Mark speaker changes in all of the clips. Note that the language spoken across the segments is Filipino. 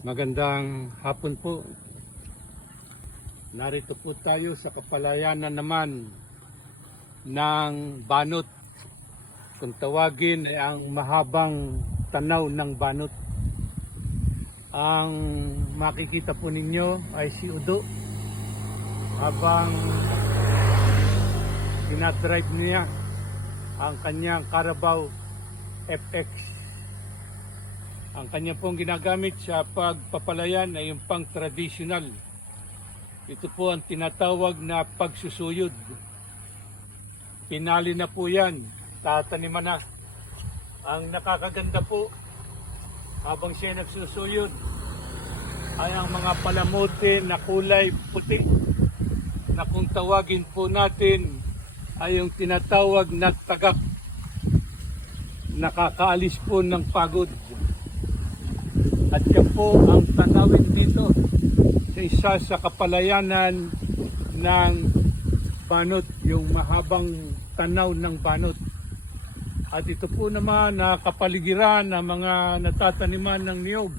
Speaker 1: Magandang hapon po. Narito po tayo sa kapalayanan naman ng Banot. Kung tawagin ay ang mahabang tanaw ng Banot. Ang makikita po ninyo ay si Udo habang dinadrive niya ang kanyang Carabao FX. Ang kanya pong ginagamit sa pagpapalayan ay yung pang traditional. Ito po ang tinatawag na pagsusuyod. Pinali na po yan. Tataniman na. Ang nakakaganda po habang siya nagsusuyod ay ang mga palamuti na kulay puti na kung tawagin po natin ay yung tinatawag na tagak nakakaalis po ng pagod. At yan po ang tanawin dito sa isa sa kapalayanan ng banot, yung mahabang tanaw ng banot. At ito po naman na kapaligiran ng mga natataniman ng niyog.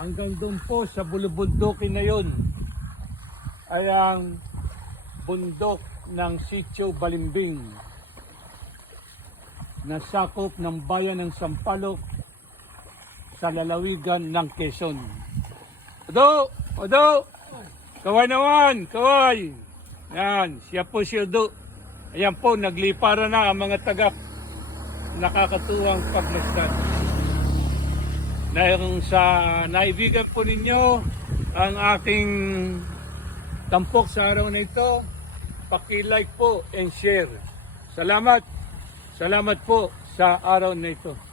Speaker 1: Hanggang doon po sa bulubundukin na yon ay ang bundok ng Sitio Balimbing na sakop ng bayan ng Sampaloc sa lalawigan ng Quezon. Odo! Odo! Kaway naman! Kaway! Yan, siya po si Odo. Ayan po, naglipara na ang mga taga nakakatuwang pagmasdan. Dahil sa naibigan po ninyo ang aking tampok sa araw na ito, paki-like po and share. Salamat! Salamat po sa araw na ito.